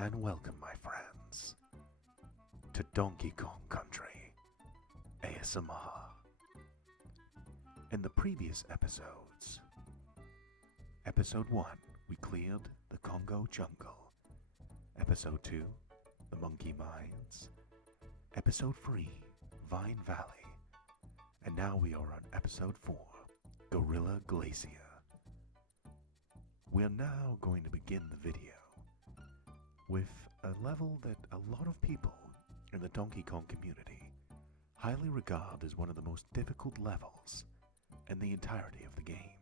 and welcome, my friends, to Donkey Kong Country ASMR. In the previous episodes, Episode 1, we cleared the Congo Jungle. Episode 2, the Monkey Mines. Episode 3, Vine Valley. And now we are on Episode 4, Gorilla Glacier. We are now going to begin the video with a level that a lot of people in the Donkey Kong community highly regard as one of the most difficult levels in the entirety of the game.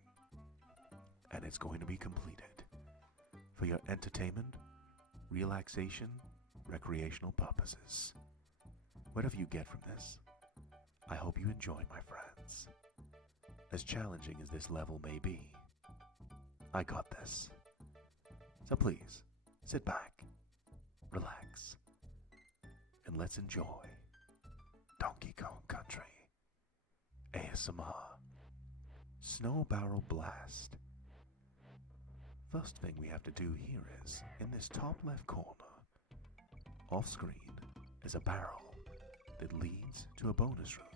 And it's going to be completed for your entertainment, relaxation, recreational purposes. Whatever you get from this, I hope you enjoy, my friends. As challenging as this level may be, I got this. So please, sit back, relax, and let's enjoy Donkey Kong Country ASMR. Snow Barrel Blast. First thing we have to do here is, in this top left corner, off screen, is a barrel that leads to a bonus room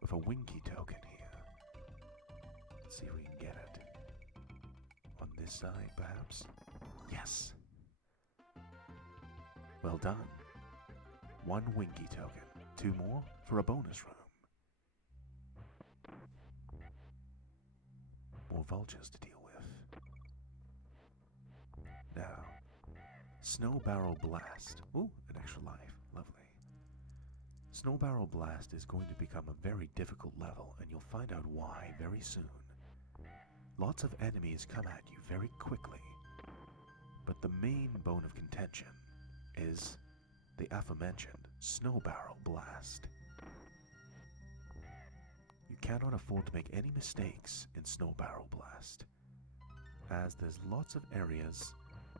with a Winky token here. Let's see if we can get it. On this side, perhaps? Yes! Well done. 1 Winky token. 2 more for a bonus room. More vultures to deal with. Now, Snow Barrel Blast. Ooh, an extra life. Lovely. Snow Barrel Blast is going to become a very difficult level, and you'll find out why very soon. Lots of enemies come at you very quickly, but the main bone of contention is the aforementioned Snow Barrel Blast. You cannot afford to make any mistakes in Snow Barrel Blast, as there's lots of areas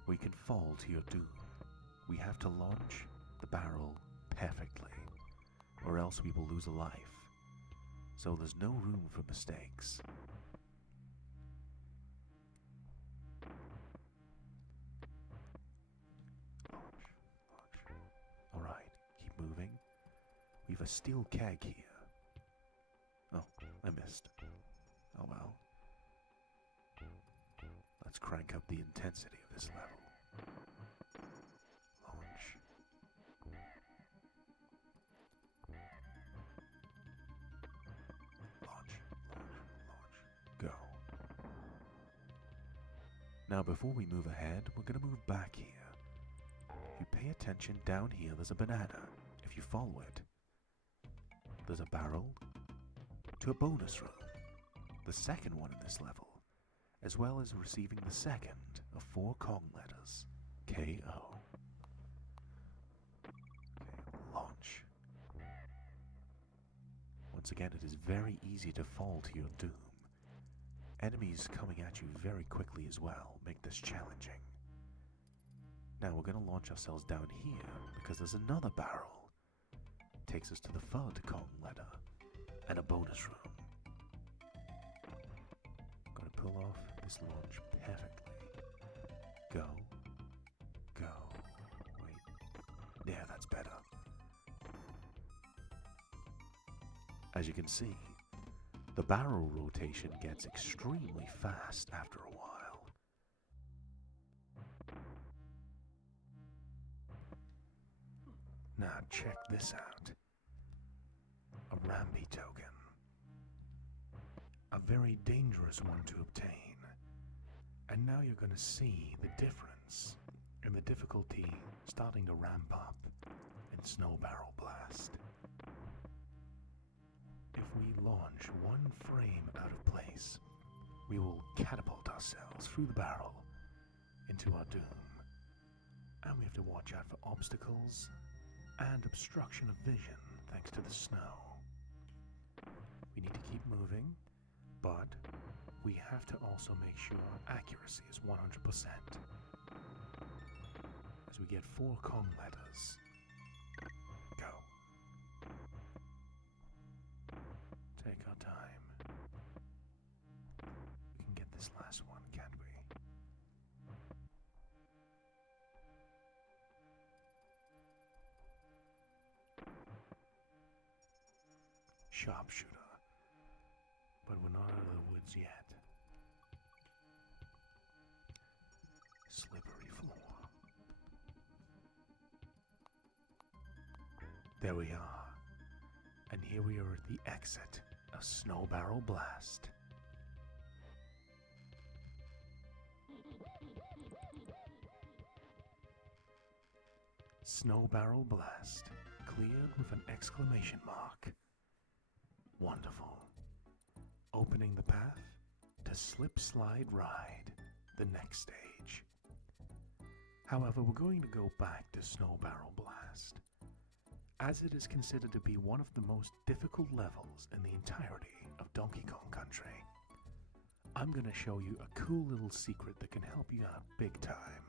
where you can fall to your doom. We have to launch the barrel perfectly, or else we will lose a life. So there's no room for mistakes. Alright, keep moving. We have a steel keg here. Oh, I missed. Oh well. Let's crank up the intensity of this level. Launch. Launch. Go. Now before we move ahead, we're going to move back here. If you pay attention, down here there's a banana. If you follow it, there's a barrel to a bonus room. The second one in this level, as well as receiving the second of 4 Kong letters, K-O. Okay, launch. Once again, it is very easy to fall to your doom. Enemies coming at you very quickly as well make this challenging. Now we're going to launch ourselves down here because there's another barrel. Takes us to the 3rd Kong letter and a bonus room. Got to pull off this launch perfectly. Go. Go. Wait. Yeah, that's better. As you can see, the barrel rotation gets extremely fast after a while. Now check this out. A Rampage token. A very dangerous one to obtain. And now you're going to see the difference in the difficulty starting to ramp up in Snow Barrel Blast. If we launch 1 frame out of place, we will catapult ourselves through the barrel into our doom. And we have to watch out for obstacles and obstruction of vision thanks to the snow. We need to keep moving, but we have to also make sure accuracy is 100%. As we get 4 Kong letters. Go. Take our time. We can get this last one, can't we? sharpshooter. But we're not out of the woods yet. Slippery floor. There we are. And here we are at the exit of Snow Barrel Blast. Snow Barrel Blast, cleared with an exclamation mark. Wonderful. Opening the path to Slipslide Ride, the next stage. However, we're going to go back to Snow Barrel Blast, as it is considered to be one of the most difficult levels in the entirety of Donkey Kong Country. I'm going to show you a cool little secret that can help you out big time.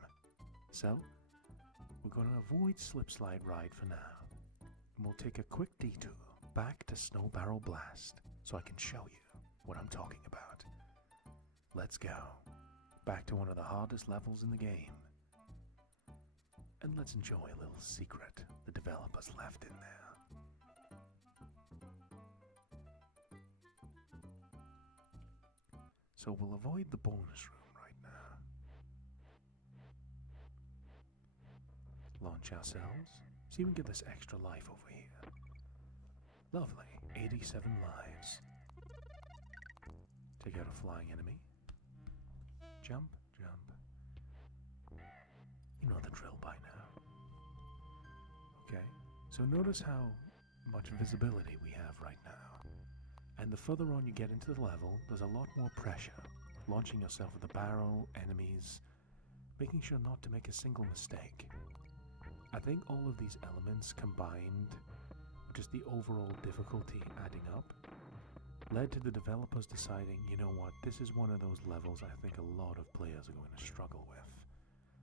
So, we're going to avoid Slipslide Ride for now, and we'll take a quick detour back to Snow Barrel Blast so I can show you what I'm talking about. Let's go back to one of the hardest levels in the game, and let's enjoy a little secret the developers left in there. So we'll avoid the bonus room right now. Launch ourselves. See if we can get this extra life over here. Lovely. 87 lives. Take out a flying enemy. Jump, jump. You know the drill by now. Okay, so notice how much visibility we have right now. And the further on you get into the level, there's a lot more pressure. Launching yourself with a barrel, enemies, making sure not to make a single mistake. I think all of these elements combined, just the overall difficulty adding up, led to the developers deciding, you know what, this is one of those levels I think a lot of players are going to struggle with.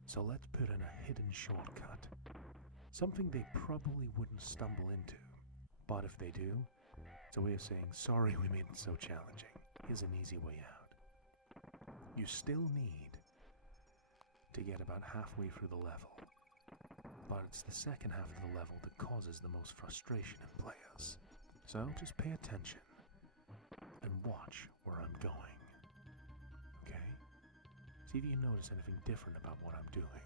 So let's put in a hidden shortcut. Something they probably wouldn't stumble into. But if they do, it's a way of saying, sorry we made it so challenging. Here's an easy way out. You still need to get about halfway through the level. But it's the second half of the level that causes the most frustration in players. So just pay attention and watch where I'm going. Okay? See if you notice anything different about what I'm doing.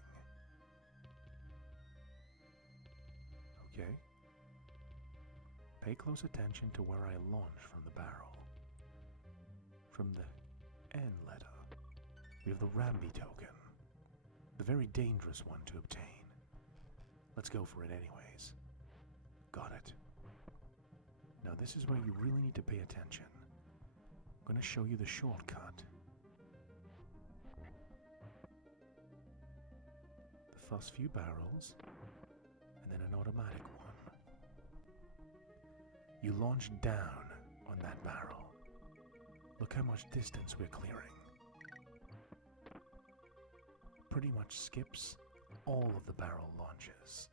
Okay? Pay close attention to where I launch from the barrel. From the N letter, we have the Rambi token, the very dangerous one to obtain. Let's go for it anyways. Got it. Now this is where you really need to pay attention. I'm going to show you the shortcut. The first few barrels, and then an automatic one. You launch down on that barrel. Look how much distance we're clearing. Pretty much skips all of the barrel launches,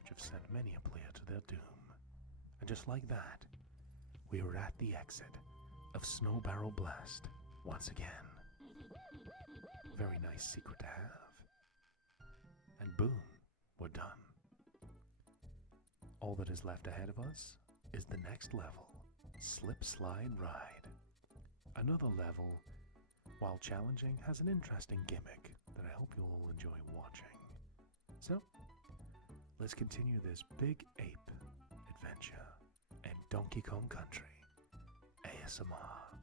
which have sent many a player to their doom. And just like that, we are at the exit of Snow Barrel Blast once again. Very nice secret to have. And boom, we're done. All that is left ahead of us is the next level, Slipslide Ride. Another level, while challenging, has an interesting gimmick that I hope you'll all enjoy watching. So, let's continue this big ape adventure in Donkey Kong Country ASMR.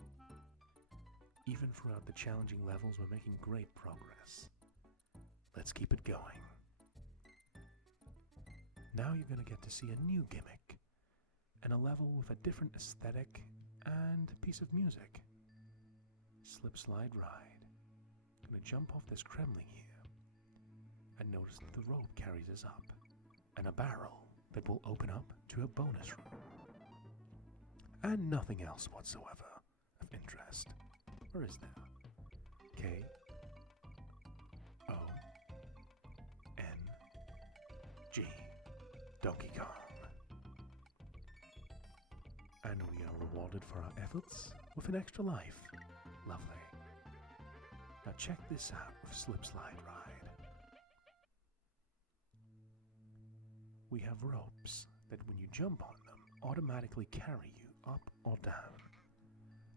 Even throughout the challenging levels, we're making great progress. Let's keep it going. Now you're going to get to see a new gimmick and a level with a different aesthetic and piece of music. Slipslide Ride. I'm going to jump off this Kremling here and notice that the rope carries us up and a barrel that will open up to a bonus room. And nothing else whatsoever of interest. Where is there? K O N G. Donkey Kong. And we are rewarded for our efforts with an extra life. Lovely. Now check this out with Slipslide Ride. We have ropes that when you jump on them, automatically carry you up or down.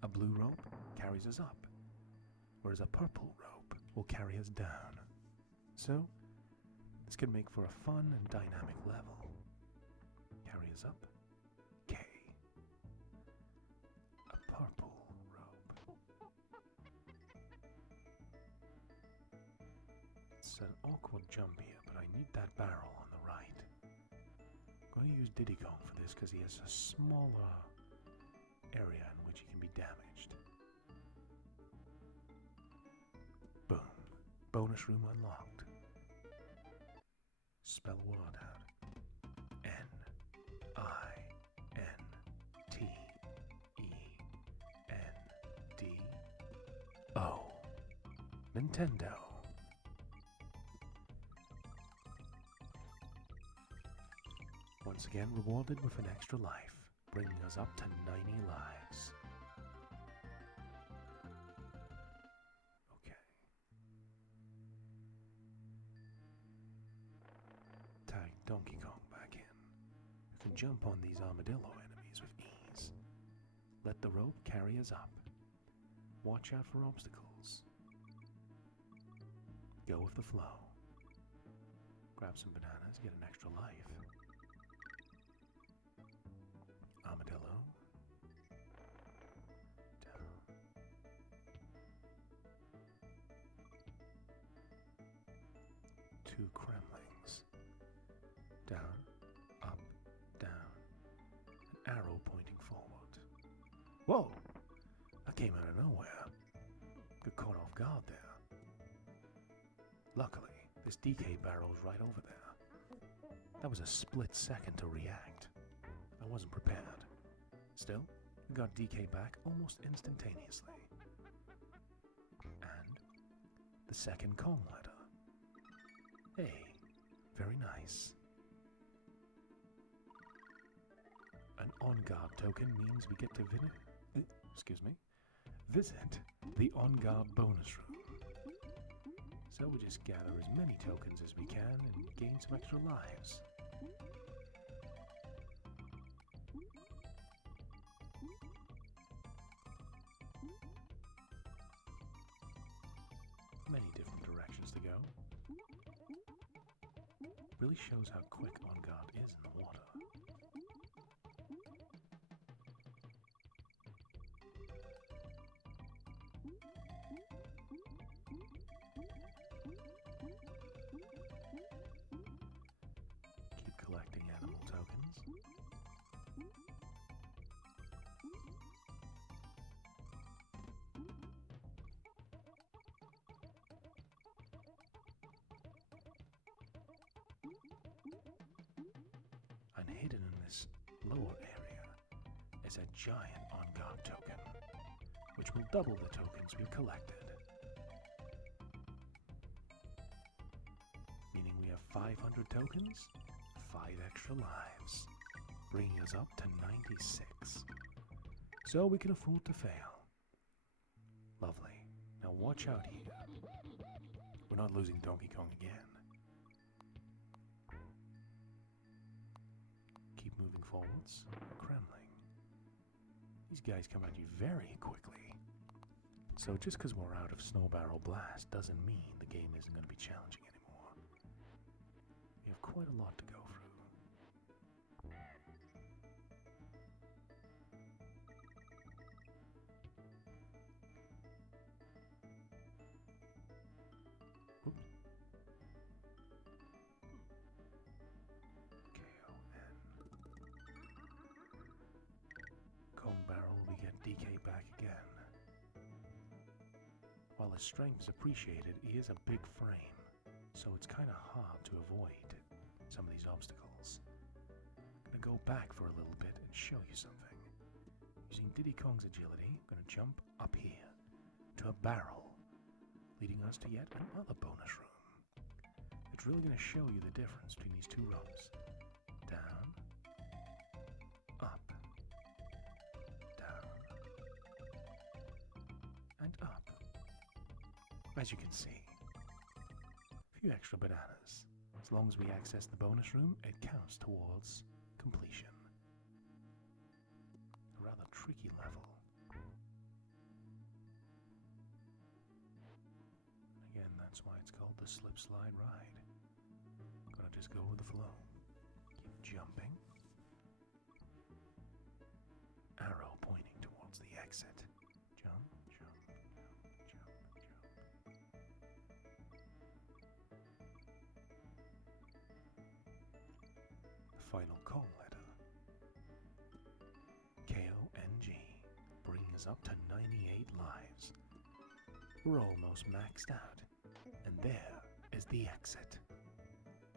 A blue rope carries us up, whereas a purple rope will carry us down. So, this can make for a fun and dynamic level. Carry us up, K. A purple rope. It's an awkward jump here, but I need that barrel on the right. I'm going to use Diddy Kong for this because he has a smaller area in which he can be damaged. Boom. Bonus room unlocked. Spell a word out. N-I-N-T-E-N-D-O. Nintendo. Once again rewarded with an extra life, bringing us up to 90 lives. Okay. Tag Donkey Kong back in. You can jump on these armadillo enemies with ease. Let the rope carry us up. Watch out for obstacles. Go with the flow. Grab some bananas, get an extra life. Armadillo. Down. Two cremlings. Down, up, down. An arrow pointing forward. Whoa! That came out of nowhere. Got caught off guard there. Luckily, this DK barrel's right over there. That was a split second to react. I wasn't prepared. Still, we got DK back almost instantaneously. And the second Kong letter. Hey, very nice. An on-guard token means we get to visit the on-guard bonus room. So we just gather as many tokens as we can and gain some extra lives. Many different directions to go. Really shows how quick On Guard is in the water. Keep collecting animal tokens. And hidden in this lower area is a giant on-guard token, which will double the tokens we've collected. Meaning we have 500 tokens, 5 extra lives, bringing us up to 96. So we can afford to fail. Lovely. Now watch out here. We're not losing Donkey Kong again. Keep moving forwards. Kremling. These guys come at you very quickly. So just because we're out of Snow Barrel Blast doesn't mean the game isn't going to be challenging anymore. We have quite a lot to go through. Oops. Kong Barrel, we get DK back again. While his strength is appreciated, he is a big frame, so it's kind of hard to avoid some of these obstacles. I'm going to go back for a little bit and show you something. Using Diddy Kong's agility, I'm going to jump up here to a barrel, leading us to yet another bonus room. It's really going to show you the difference between these two ropes. Down, up, down, and up. As you can see, a few extra bananas. As long as we access the bonus room, it counts towards completion. That's why it's called the Slipslide Ride. Gonna just go with the flow. Keep jumping. Arrow pointing towards the exit. Jump, jump, jump, jump, jump. The final call letter. KONG brings up to 98 lives. We're almost maxed out. And there is the exit.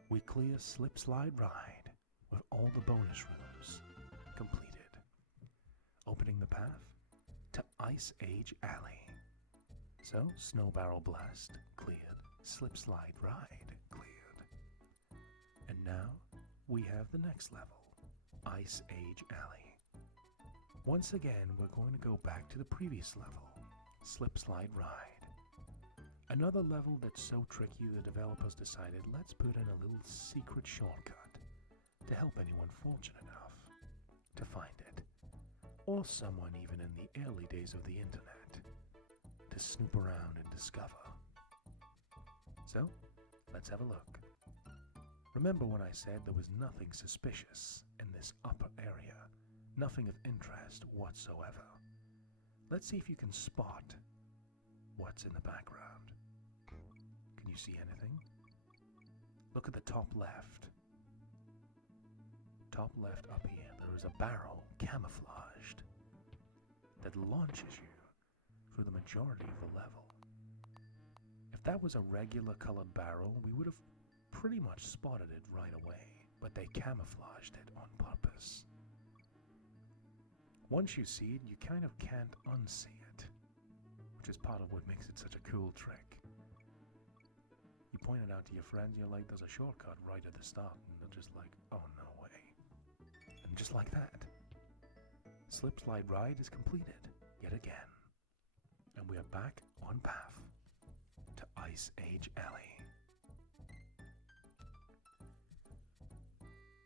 We clear Slipslide Ride with all the bonus rooms completed. Opening the path to Ice Age Alley. So, Snow Barrel Blast cleared, Slipslide Ride cleared. And now we have the next level, Ice Age Alley. Once again, we're going to go back to the previous level, Slipslide Ride. Another level that's so tricky the developers decided let's put in a little secret shortcut to help anyone fortunate enough to find it. Or someone even in the early days of the internet to snoop around and discover. So, let's have a look. Remember when I said there was nothing suspicious in this upper area? Nothing of interest whatsoever. Let's see if you can spot what's in the background. Can you see anything? Look at the top left. Top left up here, there is a barrel camouflaged that launches you through the majority of the level. If that was a regular colored barrel, we would have pretty much spotted it right away, but they camouflaged it on purpose. Once you see it, you kind of can't unsee it, which is part of what makes it such a cool trick. You point it out to your friends, you're like, there's a shortcut right at the start, and they're just like, oh no way. And just like that, Slipslide Ride is completed yet again. And we are back on path to Ice Age Alley.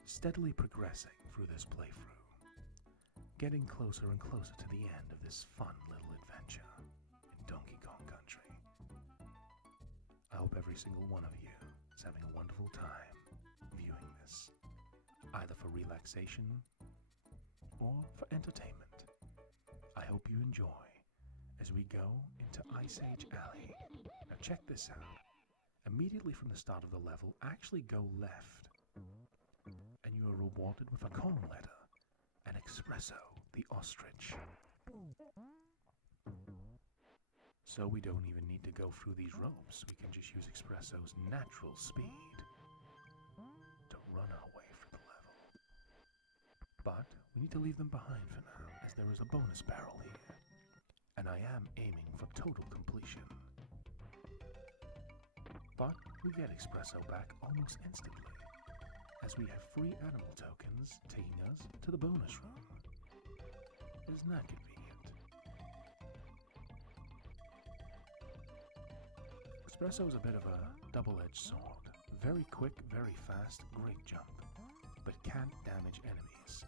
Steadily progressing through this playthrough, getting closer and closer to the end of this fun little adventure in Donkey Kong Country. I hope every single one of you is having a wonderful time viewing this, either for relaxation or for entertainment. I hope you enjoy as we go into Ice Age Alley. Now check this out. Immediately from the start of the level, actually go left, and you are rewarded with a call letter, an espresso, the ostrich. So we don't even need to go through these ropes. We can just use Espresso's natural speed to run our way through the level. But we need to leave them behind for now, as there is a bonus barrel here, and I am aiming for total completion. But we get Espresso back almost instantly, as we have free animal tokens taking us to the bonus room. Isn't that convenient? Espresso is a bit of a double-edged sword. Very quick, very fast, great jump, but can't damage enemies.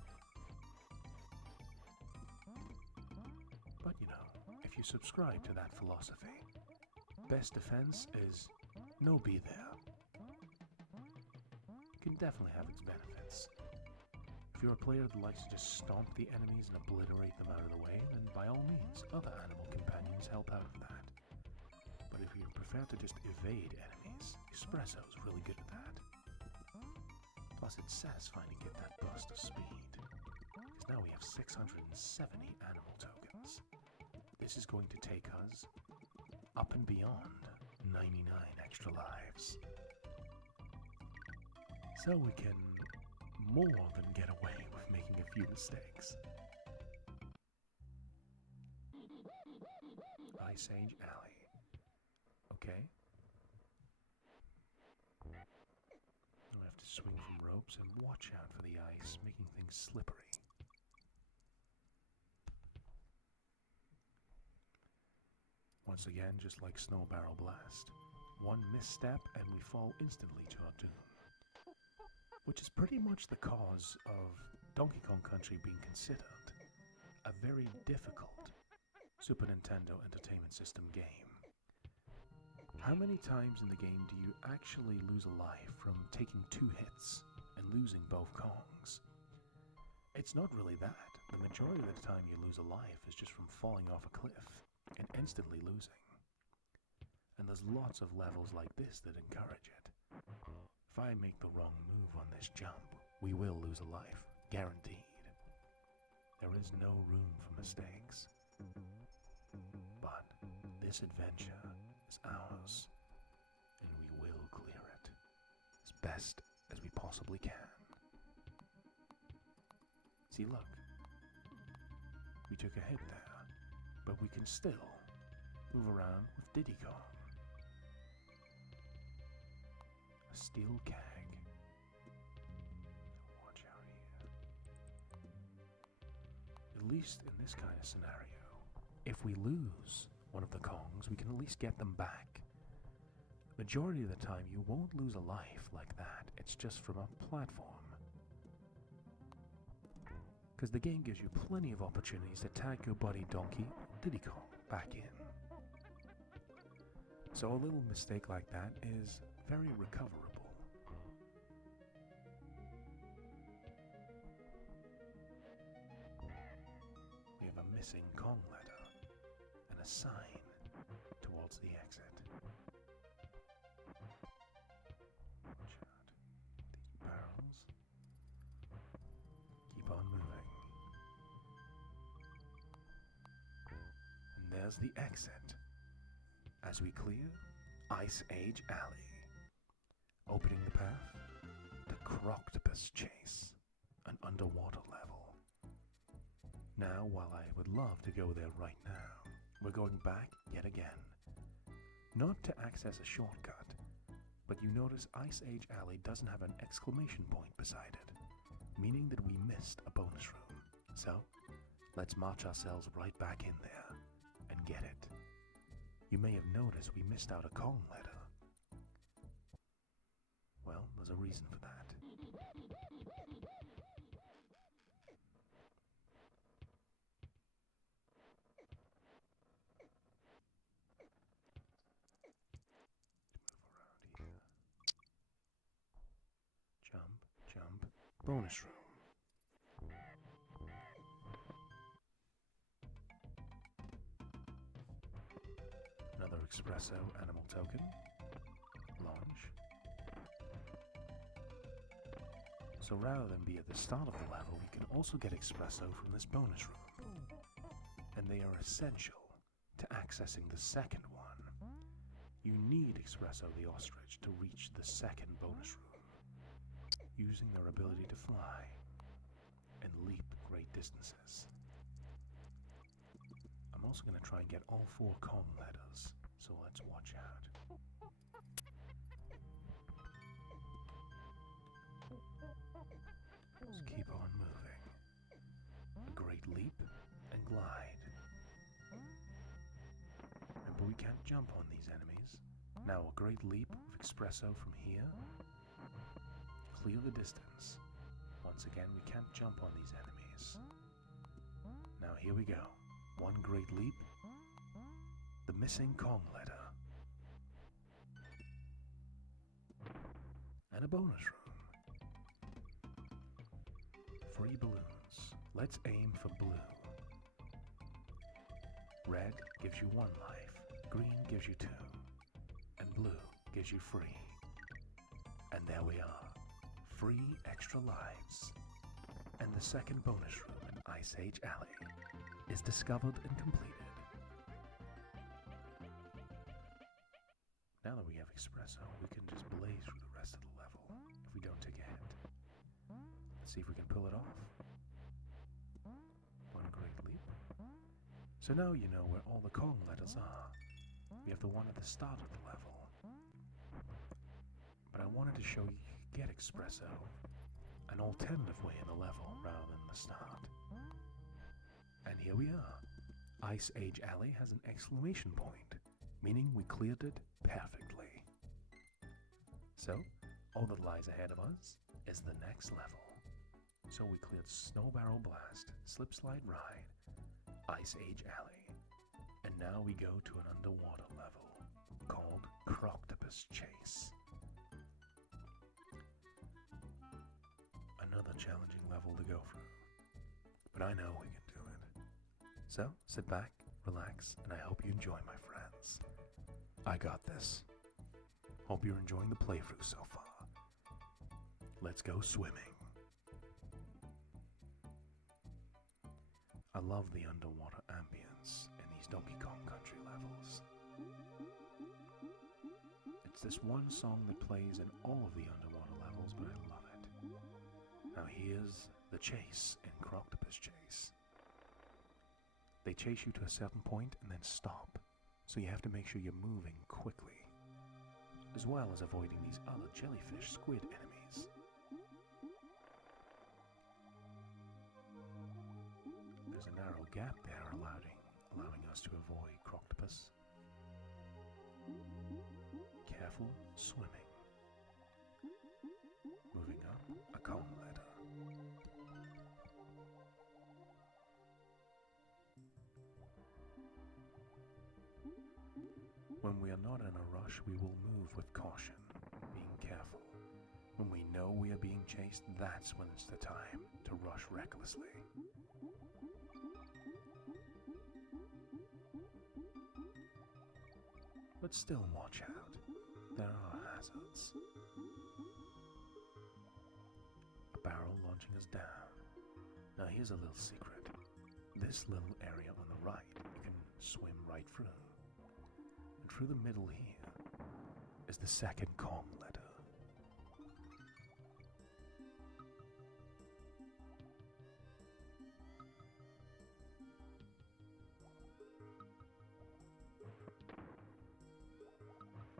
But you know, if you subscribe to that philosophy, best defense is no be there. Can definitely have its benefits. If you're a player that likes to just stomp the enemies and obliterate them out of the way, then by all means, other animal companions help out with that. But if you prefer to just evade enemies, Espresso is really good at that. Plus it's satisfying to get that burst of speed, because now we have 670 animal tokens. This is going to take us up and beyond 99 extra lives. So we can more than get away with making a few mistakes. Ice Age Alley. Okay. Now we have to swing from ropes and watch out for the ice, making things slippery. Once again, just like Snow Barrel Blast, one misstep and we fall instantly to our doom. Which is pretty much the cause of Donkey Kong Country being considered a very difficult Super Nintendo Entertainment System game. How many times in the game do you actually lose a life from taking 2 hits and losing both Kongs? It's not really that. The majority of the time you lose a life is just from falling off a cliff and instantly losing. And there's lots of levels like this that encourage it. If I make the wrong move on this jump, we will lose a life, guaranteed. There is no room for mistakes. But this adventure is ours, and we will clear it as best as we possibly can. See, look. We took a hit there, but we can still move around with Diddy Kong. A steel keg. Watch out here. At least in this kind of scenario, if we lose one of the Kongs, we can at least get them back. Majority of the time, you won't lose a life like that. It's just from a platform. Because the game gives you plenty of opportunities to tag your buddy Donkey Diddy Kong back in. So a little mistake like that is very recoverable. We have a missing Kong letter and a sign towards the exit. Watch out. These barrels. Keep on moving. And there's the exit. As we clear Ice Age Alley, opening the path to Croctopus Chase, an underwater level. Now, while I would love to go there right now, we're going back yet again. Not to access a shortcut, but you notice Ice Age Alley doesn't have an exclamation point beside it, meaning that we missed a bonus room. So, let's march ourselves right back in there and get it. You may have noticed we missed out a Kong letter. Well, there's a reason for that. Move around here. Jump, jump, bonus room. Another espresso animal token. Launch. So rather than be at the start of the level, we can also get espresso from this bonus room. And they are essential to accessing the second one. You need espresso the ostrich to reach the second bonus room, using their ability to fly and leap great distances. I'm also going to try and get all 4 Kong letters, so let's watch out. Just keep on moving. A great leap and glide. Remember, we can't jump on these enemies. Now a great leap of espresso from here. Clear the distance. Once again, we can't jump on these enemies. Now here we go. One great leap. The missing Kong letter. And a bonus room. 3 balloons. Let's aim for blue. Red gives you 1 life. Green gives you 2. And blue gives you 3. And there we are. 3 extra lives. And the second bonus room in Ice Age Alley is discovered and completed. Now that we have espresso, we can just blaze through the rest of the level if we don't take a hit. Let's see if we can pull it off. One great leap. So now you know where all the Kong letters are. We have the one at the start of the level. But I wanted to show you could get espresso an alternative way in the level rather than the start. And here we are. Ice Age Alley has an exclamation point, meaning we cleared it perfectly. So, all that lies ahead of us is the next level. So we cleared Snow Barrel Blast, Slipslide Ride, Ice Age Alley, and now we go to an underwater level called Croctopus Chase. Another challenging level to go through, but I know we can do it. So, sit back, relax, and I hope you enjoy, my friends. I got this. Hope you're enjoying the playthrough so far. Let's go swimming. I love the underwater ambience in these Donkey Kong Country levels. It's this one song that plays in all of the underwater levels, but I love it. Now here's the chase in Croctopus Chase. They chase you to a certain point and then stop, so you have to make sure you're moving quickly, as well as avoiding these other jellyfish squid enemies. There's a narrow gap there allowing us to avoid Croctopus. Careful swimming. Moving up a cone ladder. When we are not in a rush, we will move with caution, being careful. When we know we are being chased, that's when it's the time to rush recklessly. But still watch out. There are hazards. A barrel launching us down. Now here's a little secret. This little area on the right, you can swim right through. And through the middle here is the second Kong ladder.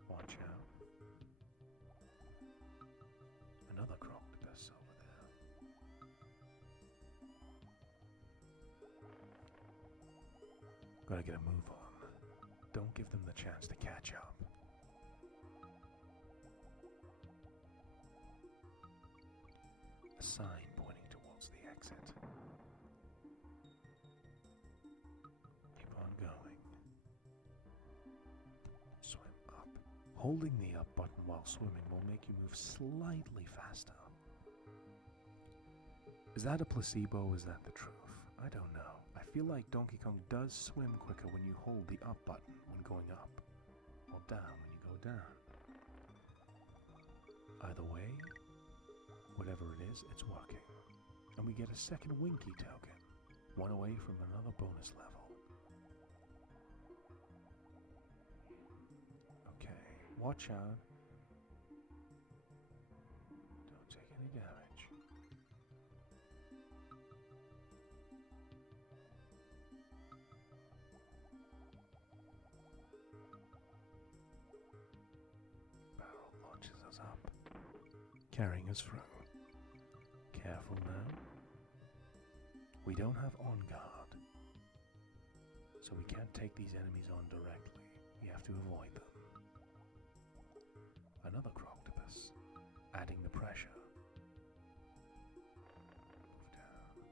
Watch out. Another Croctopus over there. Gotta get a move on. Don't give them the chance to catch up. A sign pointing towards the exit. Keep on going. Swim up. Holding the up button while swimming will make you move slightly faster. Is that a placebo or is that the truth? I don't know. I feel like Donkey Kong does swim quicker when you hold the up button when going up, or down when you go down. Either way, whatever it is, it's working. And we get a second Winky token, one away from another bonus level. Okay, watch out. Don't take any damage. Up, carrying us through. Careful now. We don't have on guard, so we can't take these enemies on directly. We have to avoid them. Another Croctopus, adding the pressure. Move down.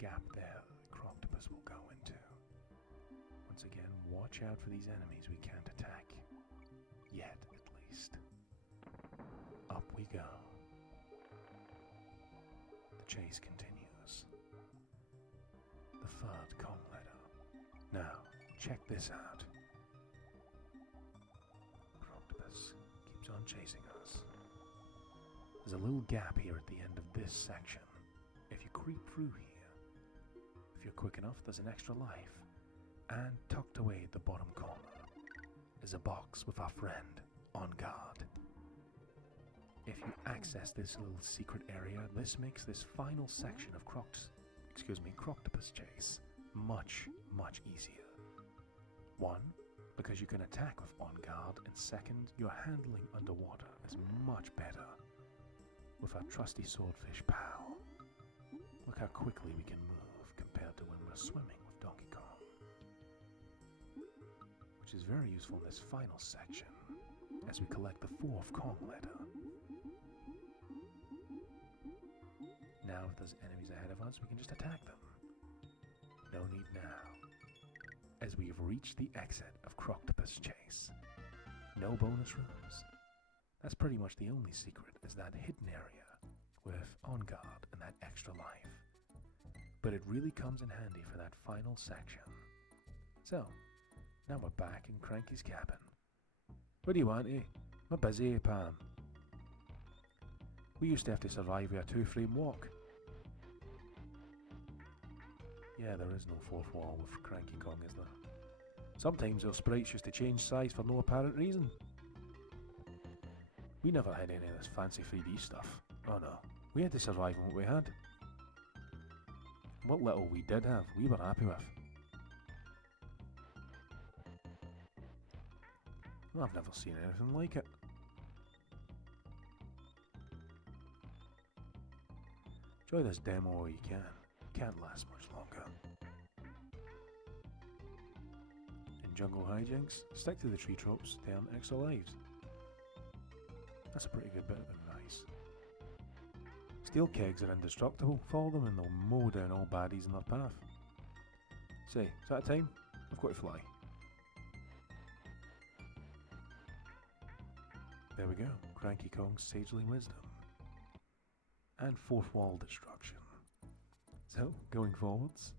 Gap there, the Croctopus will go into. Once again, watch out for these enemies we can't attack. Yet, at least. Up we go. The chase continues. The third Kong ladder. Now, check this out. Croctopus keeps on chasing us. There's a little gap here at the end of this section. If you creep through here, if you're quick enough, there's an extra life. And tucked away at the bottom corner is a box with our friend on guard. If you access this little secret area, this makes this final section of Croctopus Chase much, much easier. One, because you can attack with on guard, and second, your handling underwater is much better with our trusty swordfish pal. Look how quickly we can move compared to when we're swimming with Donkey Kong. Which is very useful in this final section, as we collect the fourth Kong ladder. Now if there's enemies ahead of us, we can just attack them. No need now. as we've reached the exit of Croctopus Chase. No bonus rooms. That's pretty much the only secret, is that hidden area with On Guard and that extra life. But it really comes in handy for that final section. So, now we're back in Cranky's cabin. What do you want, eh? I'm busy, Pam. We used to have to survive with a 2-frame walk. Yeah, there is no fourth wall with Cranky Kong, is there? Sometimes our sprites used to change size for no apparent reason. We never had any of this fancy 3D stuff. Oh no, we had to survive on what we had. What little we did have, we were happy with. Well, I've never seen anything like it. Enjoy this demo while you can. It can't last much longer. In jungle hijinks, stick to the tree tropes to earn extra lives. That's a pretty good bit of advice. Steel kegs are indestructible. Follow them and they'll mow down all baddies in their path. Say, is that time? I've got to fly. There we go. Cranky Kong's sagely wisdom. And fourth wall destruction. So, going forwards,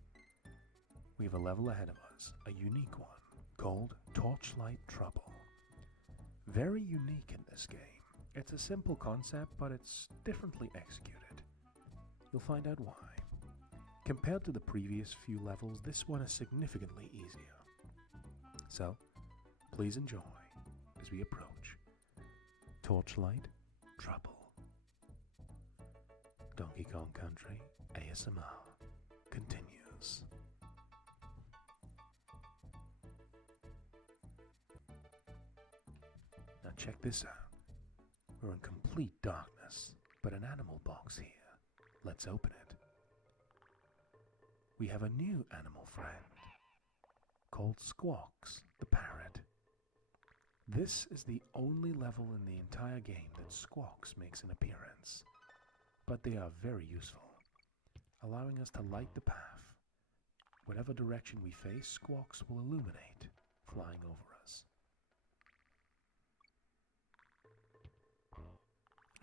we have a level ahead of us, a unique one, called Torchlight Trouble. Very unique in this game. It's a simple concept, but it's differently executed. You'll find out why. Compared to the previous few levels, this one is significantly easier. So, please enjoy as we approach Torchlight Trouble. Donkey Kong Country ASMR continues. Now check this out. We're in complete darkness, but an animal box here. Let's open it. We have a new animal friend called Squawks the parrot. This is the only level in the entire game that Squawks makes an appearance, but they are very useful, allowing us to light the path. Whatever direction we face, Squawks will illuminate, flying over us.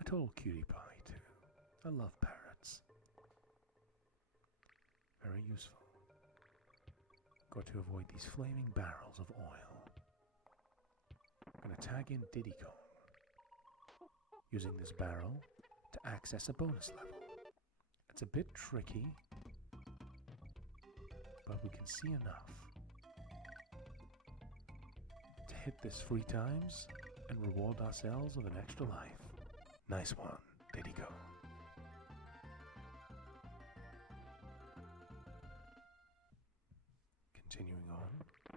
A total cutie pie too. I love parrots. Very useful. Got to avoid these flaming barrels of oil. I'm going to tag in Diddy Kong, using this barrel to access a bonus level. It's a bit tricky, but we can see enough to hit this 3 times and reward ourselves with an extra life. Nice one, Diddy Kong. Continuing on,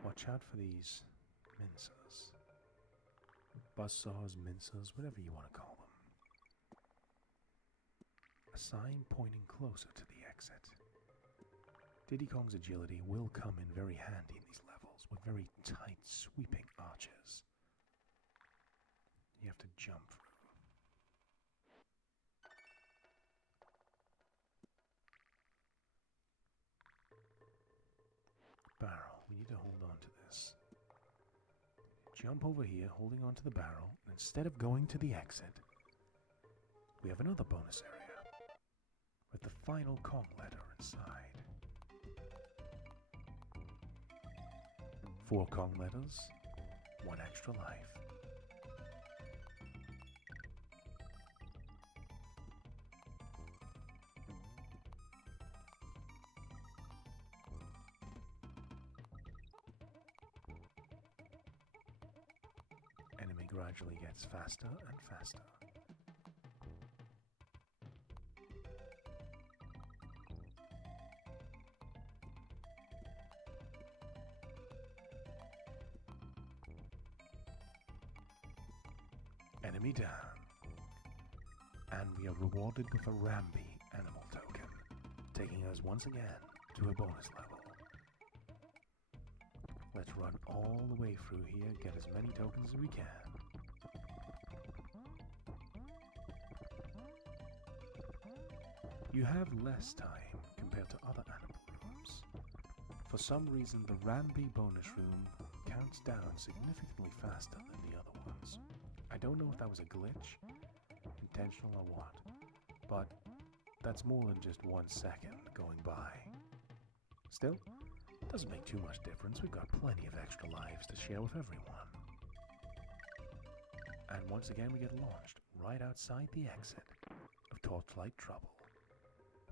watch out for these mincers. Buzzsaws, mincers, whatever you want to call them. A sign pointing closer to the exit. Diddy Kong's agility will come in very handy in these levels with very tight, sweeping arches. You have to jump through. Barrel, we need to hold on to this. Jump over here, holding onto the barrel, and instead of going to the exit, we have another bonus area with the final Kong letter inside. 4 Kong letters, 1 extra life. Enemy gradually gets faster and faster. Enemy down. And we are rewarded with a Ramby animal token, taking us once again to a bonus level. Let's run all the way through here, get as many tokens as we can. You have less time compared to other animal rooms. For some reason, the Rampage bonus room counts down significantly faster than the other ones. I don't know if that was a glitch, intentional or what, but that's more than just 1 second going by. Still, it doesn't make too much difference. We've got plenty of extra lives to share with everyone. And once again we get launched right outside the exit of Torchlight Trouble.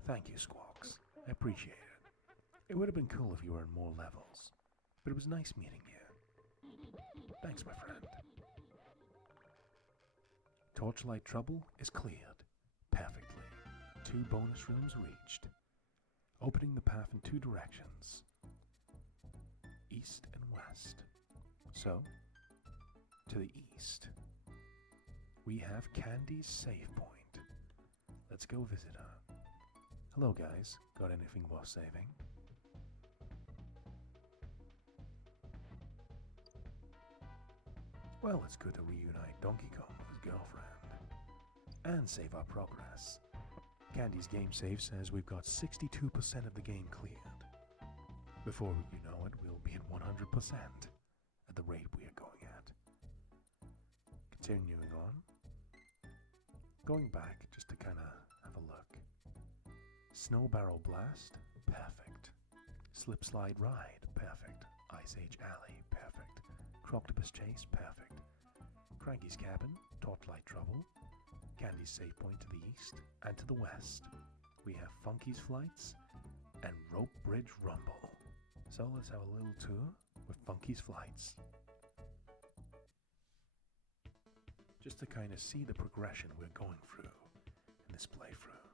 Thank you, Squawks. I appreciate it. It would have been cool if you were in more levels, but it was nice meeting you. Thanks, my friend. Torchlight Trouble is cleared. Perfectly. 2 bonus rooms reached. Opening the path in 2 directions. East and west. So, to the east, we have Candy's save point. Let's go visit her. Hello guys, got anything worth saving? Well, it's good to reunite Donkey Kong with his girlfriend. And save our progress. Candy's game save says we've got 62% of the game cleared. Before you know it, we'll be at 100% at the rate we are going at. Continuing on. Going back just to kind of have a look. Snow Barrel Blast, perfect. Slipslide Ride, perfect. Ice Age Alley, perfect. Croctopus Chase, perfect. Cranky's Cabin, Torchlight Trouble. Candy's save point to the east and to the west. We have Funky's Flights and Rope Bridge Rumble. So let's have a little tour with Funky's Flights. Just to kind of see the progression we're going through in this playthrough.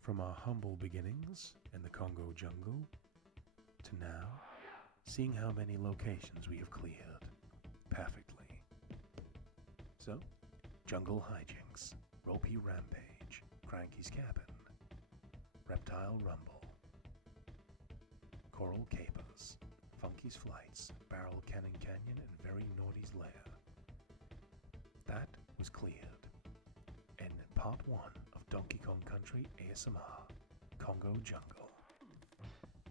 From our humble beginnings in the Congo jungle to now, seeing how many locations we have cleared perfectly. So, Jungle Hijinks, Ropey Rampage, Cranky's Cabin, Reptile Rumble, Coral Capers, Funky's Flights, Barrel Cannon Canyon, and Very Naughty's Lair. That was cleared in Part 1 of Donkey Kong Country ASMR, Congo Jungle.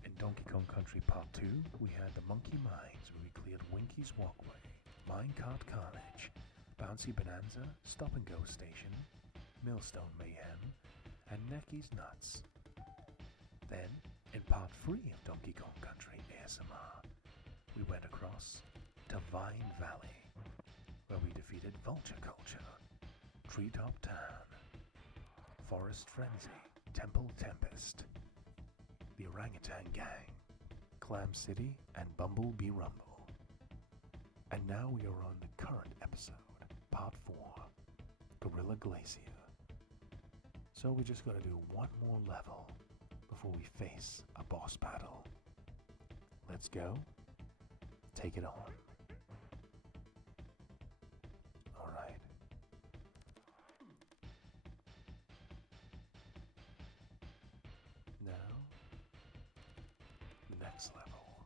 In Donkey Kong Country Part 2, we had the Monkey Mines, where we cleared Winky's Walkway, Minecart Carnage, Bouncy Bonanza, Stop and Go Station, Millstone Mayhem, and Necky's Nuts. Then, in Part 3 of Donkey Kong Country ASMR, we went across to Vine Valley, where we defeated Vulture Culture, Treetop Town, Forest Frenzy, Temple Tempest, the Orangutan Gang, Clam City, and Bumblebee Rumble. And now we are on the current episode, Part 4, Gorilla Glacier. So we just gotta do one more level before we face a boss battle. Let's go. Take it on. Alright. Now, the next level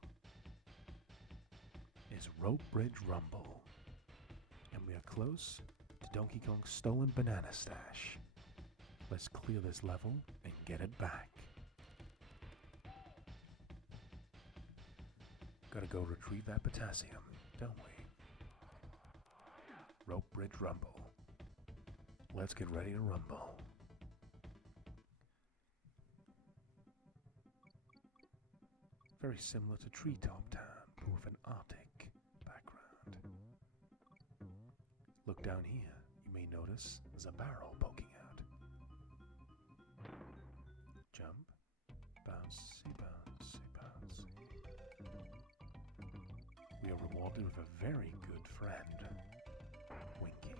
is Rope Bridge Rumble. And we are close to Donkey Kong's stolen banana stash. Let's clear this level and get it back. Gotta go retrieve that potassium, don't we? Rope Bridge Rumble. Let's get ready to rumble. Very similar to Treetop Town, but with an Arctic background. Look down here. You may notice there's a barrel poking out. Jump. Bouncy, bouncy, bouncy. We are rewarded with a very good friend, Winky.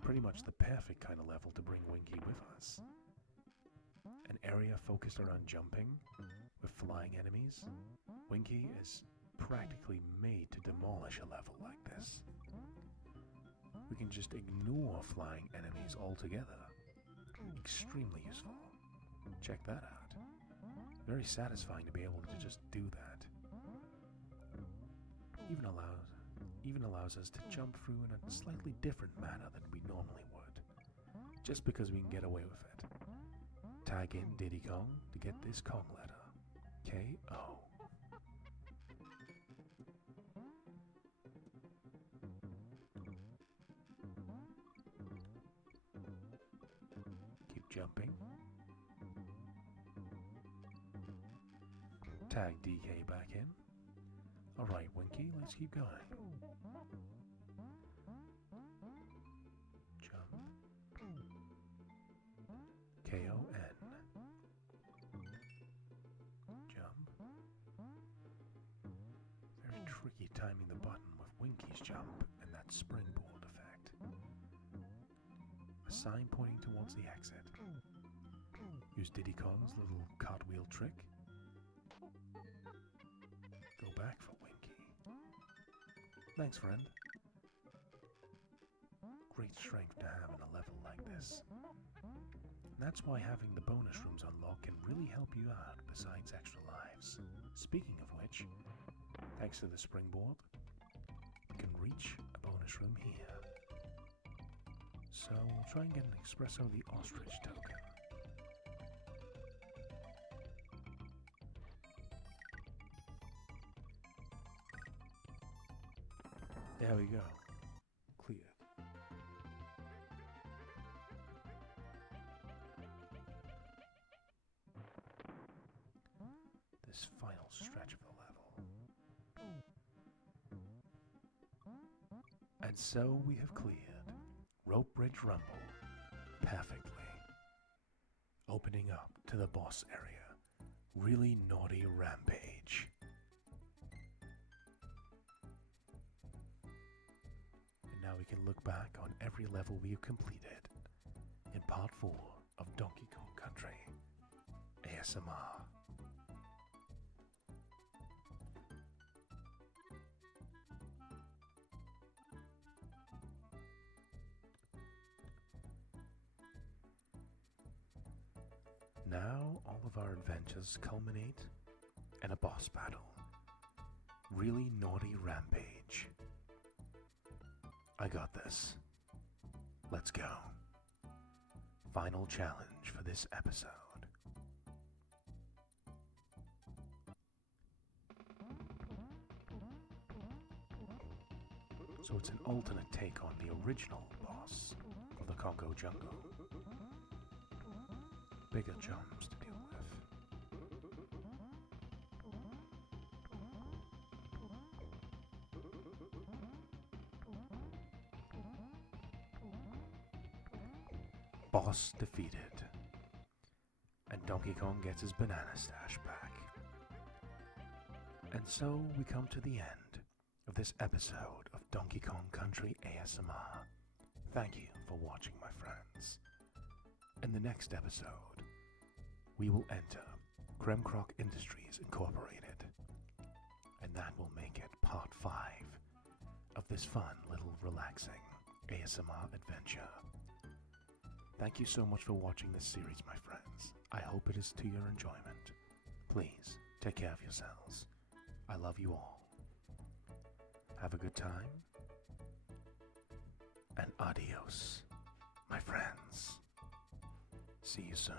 Pretty much the perfect kind of level to bring Winky with us. An area focused around jumping, with flying enemies. Winky is practically made to demolish a level like this. We can just ignore flying enemies altogether. Extremely useful. Check that out. Very satisfying to be able to just do that. Even allows us to jump through in a slightly different manner than we normally would. Just because we can get away with it. tag in Diddy Kong to get this Kong letter. K-O. Keep jumping. Tag DK back in. Alright, Winky, let's keep going. Jump. K-O-N. Jump. Very tricky timing the button with Winky's jump and that springboard effect. A sign pointing towards the exit. Use Diddy Kong's little cartwheel trick. Go back for Winky. Thanks, friend. Great strength to have in a level like this. That's why having the bonus rooms unlocked can really help you out besides extra lives. Speaking of which, thanks to the springboard, you can reach a bonus room here. So we'll try and get an Espresso the Ostrich token. There we go. Cleared. This final stretch of the level. And so we have cleared Rope Bridge Rumble perfectly. Opening up to the boss area. Really Gnawty Rampage. Now we can look back on every level we have completed in Part 4 of Donkey Kong Country ASMR. Now all of our adventures culminate in a boss battle. Really Gnawty Rampage. I got this. Let's go. Final challenge for this episode. So it's an alternate take on the original boss of the Congo Jungle. Bigger jumps to deal with. Boss defeated. And Donkey Kong gets his banana stash back. And so we come to the end of this episode of Donkey Kong Country ASMR. Thank you for watching, my friends. In the next episode, we will enter Kremkroc Industries Incorporated. And that will make it part 5 of this fun little relaxing ASMR adventure. Thank you so much for watching this series, my friends. I hope it is to your enjoyment. Please, take care of yourselves. I love you all. Have a good time. And adios, my friends. See you soon.